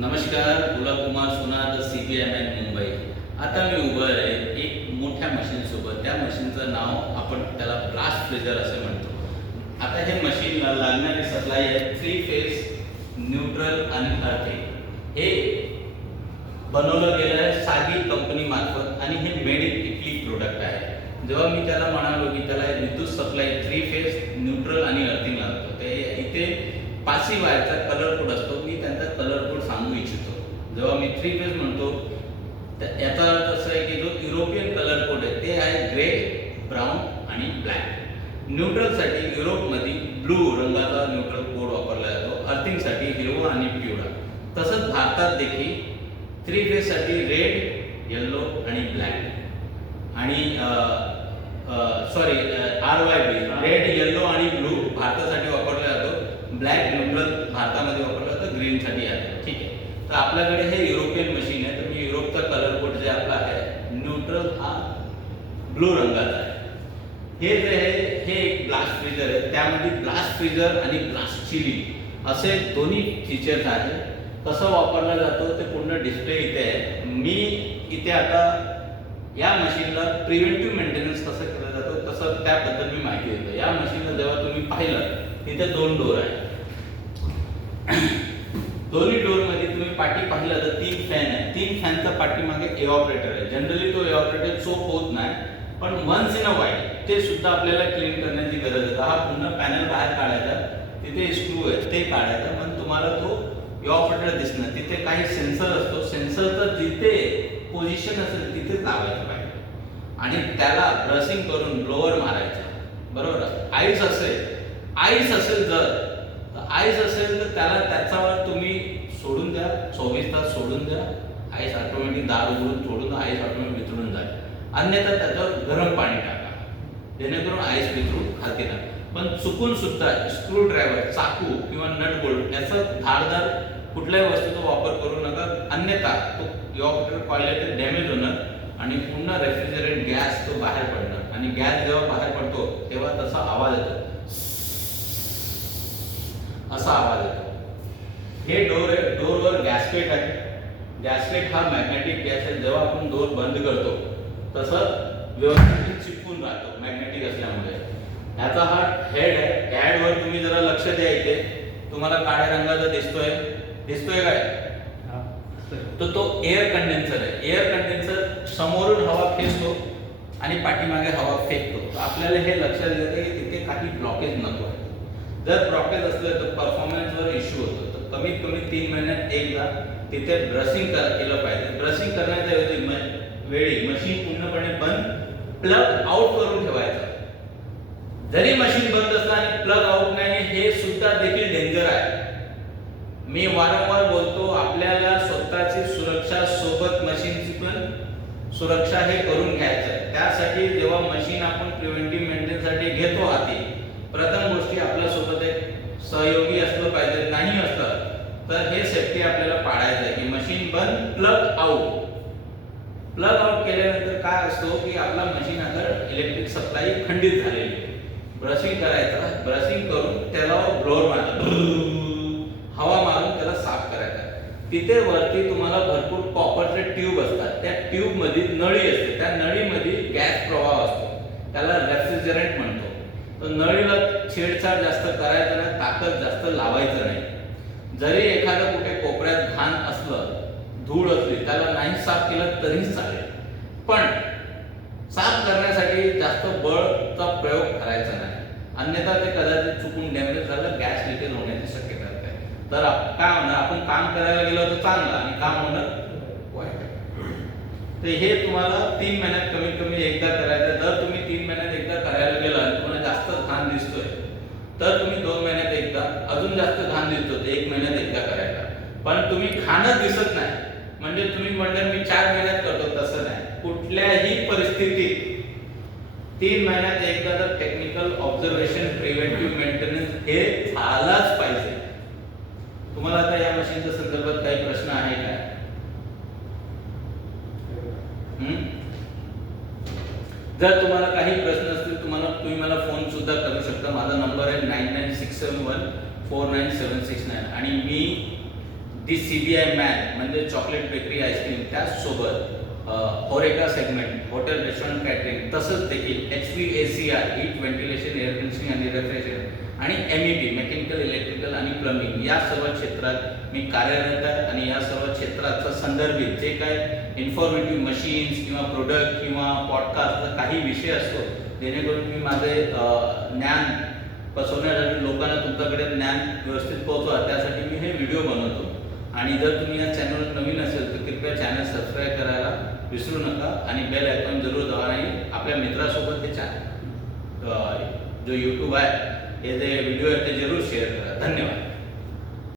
नमस्कार, गुलाब कुमार सोनार CPMN मुंबई. आता मी उभं आहे एक मोठ्या मशीनसोबत. त्या मशीनचं नाव आपण त्याला ब्लास्ट फ्रीजर असे म्हणतो. आता हे मशीनला लागणारी सप्लाय आहे 3 फेज न्यूट्रल आणि अर्थिंग. हे बनवलं गेलं आहे सागी कंपनी मार्फत आणि हे मेड इन इटली प्रोडक्ट आहे. जेव्हा मी त्याला म्हणालो की त्याला विद्युत सप्लाय 3 फेज न्यूट्रल आणि अर्थिंग लागतो, ते इथे पासिव्ह वायरचा कलर कोड असतो. मी त्यांचा कलर कोड सांगू इच्छितो. जेव्हा मी 3 फेज म्हणतो तर याचा अर्थ असा आहे की जो युरोपियन कलर कोड आहे ते आहे ग्रे, ब्राऊन आणि ब्लॅक. न्यूट्रलसाठी युरोपमध्ये ब्लू रंगाचा न्यूट्रल कोड वापरला जातो. अर्थिंगसाठी हिरवा आणि पिवळा. तसंच भारतात देखील 3 फेजसाठी रेड, येलो आणि ब्लॅक आणि RYB रेड, येलो आणि ब्लू भारतासाठी वापरला जातो. ब्लॅक न्यूट्रल भारतामध्ये वापरला जातो, ग्रीनसाठी आहे. ठीक आहे. तर आपल्याकडे हे युरोपियन मशीन आहे. तर मी युरोपचा कलर कोड जे आपला आहे न्यूट्रल हा ब्लू रंगाचा आहे. हे जे आहे हे एक ब्लास्ट फ्रीजर आहे. त्यामध्ये ब्लास्ट फ्रीजर आणि ब्लास्ट चिली असे दोन्ही फीचर्स आहेत. कसं वापरला जातो ते पूर्ण डिस्प्ले इथे आहे. मी इथे आता या मशीनला प्रिव्हेंटिव्ह मेंटेनन्स कसं केलं जातं तसं त्याबद्दल मी माहिती देतो. या मशीनला जेव्हा तुम्ही पाहिलं तिथे 2 डोर आहेत. दोन्ही डोर मध्ये तुम्ही पाठी पाहिलं तर 3 फॅन आहे. 3 फॅनचा पाठीमागे एव्हॉपरेटर आहे. जनरली तो एव्हॉपरेटर चोक होत नाही, पण वन्स इन अ व्हाईल ते सुद्धा आपल्याला क्लीन करण्याची गरज आहे. हा पूर्ण पॅनल बाहेर काढायचा, तिथे स्क्रू आहे ते काढायचा, पण तुम्हाला तो एव्हॉपरेटर दिसणार. तिथे काही सेन्सर असतो. सेन्सरचं जिथे पोझिशन असेल तिथे लावायचं पाहिजे आणि त्याला ब्रशिंग करून ब्लोअर मारायचा. बरोबर. आईस असेल तर त्याला त्याच्यावर तुम्ही सोडून द्या. 24 तास सोडून द्या. आईस ऑटोमॅटिक दार उघडून सोडून आईस ऑटोमॅटिक वितळून जाईल. अन्यथा त्याच्यावर गरम पाणी टाका, जेणेकरून आईस वितळून खाते ना. पण चुकून सुद्धा स्क्रू ड्रायव्हर, चाकू किंवा नट बोल्ट याचा धारदार कुठल्याही वस्तूचा वापर करू नका. अन्यथा तो एव्हॉपरेटर कॉइल डॅमेज होणार आणि पूर्ण रेफ्रिजरेट गॅस तो बाहेर पडणार आणि गॅस जेव्हा बाहेर पडतो तेव्हा तसा आवाज येतो, असा आवाज येतो. हे डोर आहे. डोरवर गॅसकेट आहे. गॅसकेट हा मॅग्नेटिक गॅस आहे. जेव्हा आपण डोर बंद करतो तसं व्यवस्थित चिपकून राहतो मॅग्नेटिक असल्यामुळे. ह्याचा हा हेड आहे. हेडवर तुम्ही जरा लक्ष द्या. इथे तुम्हाला काळ्या रंगाचा दिसतोय काय? तो एअर कंडेन्सर आहे. एअर कंडेन्सर समोरून हवा खेचतो आणि पाठीमागे हवा फेकतो. आपल्याला हे लक्षात येते की तिथे काही ब्लॉकेज नको आहे. जर ब्लॉकेज असलं तर परफॉर्मन्सवर इश्यू होतो. तर कमीत कमी 3 महिन्यात एकदा तिथे ब्रशिंग केलं पाहिजे. ब्रशिंग करण्याच्या वेळी मशीन पूर्णपणे बंद, प्लग आउट करून ठेवायचं. जरी मशीन बंद असलं आणि प्लग आउट नाही हे सुद्धा देखील डेंजर आहे. मी वारंवार बोलतो, आपल्याला स्वतःची सुरक्षा सोबत मशीनची पण सुरक्षा हे करून घ्यायचं आहे. त्यासाठी जेव्हा मशीन आपण प्रिव्हेंटिव्ह मेंटेनन्ससाठी घेतो हाती, प्रथम गोष्टी आपल्यासोबत एक सहयोगी असलं पाहिजे. नाही असलं तर हे सेफ्टी आपल्याला पाळायचं आहे की मशीन बंद, प्लग आउट. प्लग आउट केल्यानंतर काय असतो की आपला मशीन आता इलेक्ट्रिक सप्लाय खंडित झालेली आहे. ब्रशिंग करायचं. ब्रशिंग करून त्याला ब्लोअर मारायचं, हवा मारून त्याला साफ करायचा. तिथे वरती तुम्हाला भरपूर कॉपरचे ट्यूब असतात. त्या ट्यूब मध्ये नळी असते. त्या नळीमध्ये गॅस प्रवाह असतो. त्याला रेफ्रिजरंट म्हणतो. तर नळीला छेडछाड जास्त करायचं नाही, ताकद जास्त लावायचं नाही. जरी एखादं कुठे कोपऱ्यात घाण असलं, धूळ असली, त्याला नाही साफ केलं तरी चालेल, पण साफ करण्यासाठी जास्त बळचा प्रयोग करायचा नाही. अन्यथा ते कदाचित चुकून डॅमेज झालं, गॅस लिकेज होण्याची शक्यता आहे. तर काय होणार, आपण काम करायला गेलो तर चांगलं आणि काम होणं वाईट. तर हे तुम्हाला 3 महिन्यात कमीत कमी एकदा करायचं. जर तुम्ही 3 महिन्यात एकदा करायला गेला आणि तुम्हाला जास्त घाण दिसतोय तर तुम्ही 2 महिन्यात एकदा, अजून जास्त घाण दिसतो तर 1 महिन्यात एकदा करायचा. पण तुम्ही घाणच दिसत नाही म्हणजे तुम्ही म्हणणार मी 4 महिन्यात करतो, तसं नाही. कुठल्याही परिस्थितीत 3 महिन्यात एकदा तर टेक्निकल ऑब्झर्वेशन, प्रिव्हेंटिव्ह मेंटेनन्स हे झालाच पाहिजे. तुम्हाला आता या मशीनच्या संदर्भात काही प्रश्न आहे का? जर तुम्हाला काही प्रश्न असतील तुम्ही मला फोन सुद्धा करू शकता. माझा नंबर आहे 9967149769 आणि मी दी CBI मॅन म्हणजे चॉकलेट बेकरी आईस्क्रीम, त्याचसोबत होरेका सेगमेंट हॉटेल रेस्टॉरंट कॅटरिंग, तसंच देखील HVACR heat ventilation air conditioning आणि रेफ्रिजरेशन आणि MEP मेकॅनिकल इलेक्ट्रिकल आणि प्लंबिंग या सर्व क्षेत्रात मी कार्यरत आहे. आणि या सर्व क्षेत्राचा संदर्भित जे काय इन्फॉर्मेटिव्ह मशीन्स किंवा प्रोडक्ट किंवा पॉडकास्ट काही विषय असतो, जेणेकरून मी माझे ज्ञान पसरवण्यासाठी लोकांना तुमच्याकडे ज्ञान व्यवस्थित पोहोचवा, त्यासाठी मी हे व्हिडिओ बनवतो. आणि जर तुम्ही या चॅनलवर नवीन असेल तर कृपया चॅनल सबस्क्राईब करायला विसरू नका आणि बेल आयकॉन जरूर दाबा. आणि आपल्या मित्रासोबत ते चॅनल जो YouTube आहे हे जे व्हिडिओ आहे ते जरूर शेअर करा. धन्यवाद.